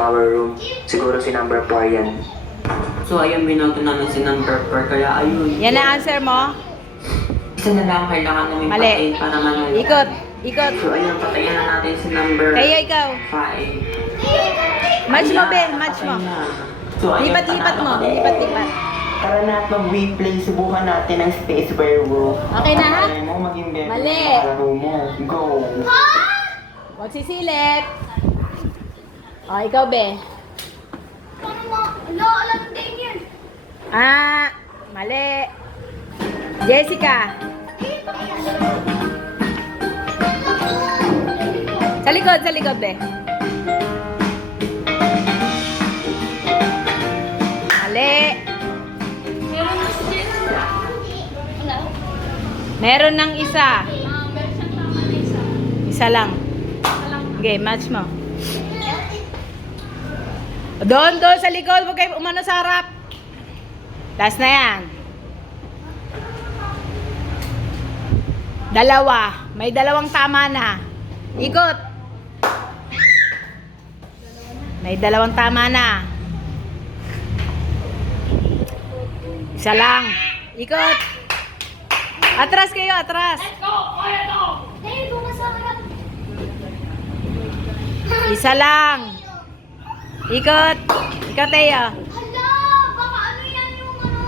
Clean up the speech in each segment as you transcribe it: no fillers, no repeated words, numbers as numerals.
power room. Siguro si number 4 yan. So ayun, binoto namin si number 4, kaya ayun. Yan ang answer mo? Isa na lang kailangan namin Mali. patayin para manalo. Ikot. Ikot. So ayun, patayin na natin si number Tayo ikaw. 5. Match mo, Ben. Match mo. So ayun, Lipat-lipat mo. panalo kami. Lipat-lipat. Tara na at mag-replay. Subukan natin ang Space Werewolf. Okay na, ha? Ayaw mo maging bebe. Mali. Laro mo. Go. Huwag sisilip. O, ikaw, Be. Alam din yan. Ah, mali. Jessica. Sa likod, Be. Mali. Meron na si Jessica. Wala. Meron ng isa. Meron siyang tama na isa. Isa lang. Isa lang. Okay, match mo. Doon sa likod. Huwag kayo umano sa harap. Last na yan. Dalawa. May dalawang tama na. Ikot. May dalawang tama na. Isa lang. Ikot. Atras kayo, atras. Let's go! Kaya to! Dahil ko na sa harap. Isa lang. Ikot. Ikaw, Teo. Hala! Baka ano yan yung ano?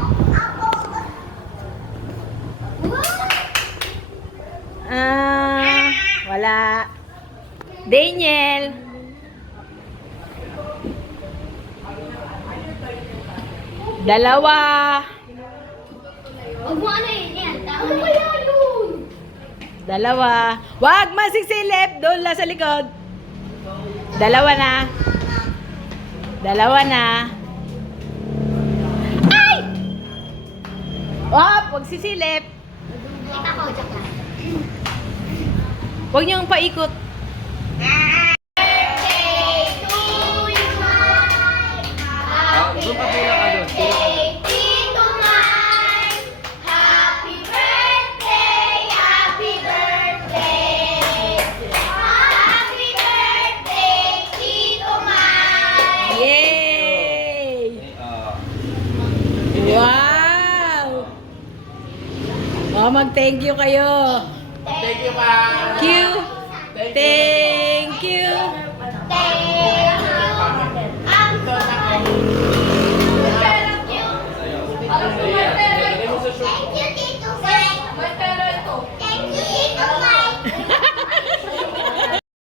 Wala. Daniel. Dalawa. Huwag mo ano yun yan. Ano kaya yun? Dalawa. Wag masigsilip. Doon lang sa likod. Dalawa na. Dalawa na. Ay! Wag! Wag sisilip. Kita ko, joke lang. Huwag niyong paikot. Birthday to you, Mike. Happy birthday, Tito Mike. Happy birthday, happy birthday. Happy birthday, Tito Mike. Yay! Wow! Oh, mag-thank you kayo. Thank you, Thank you.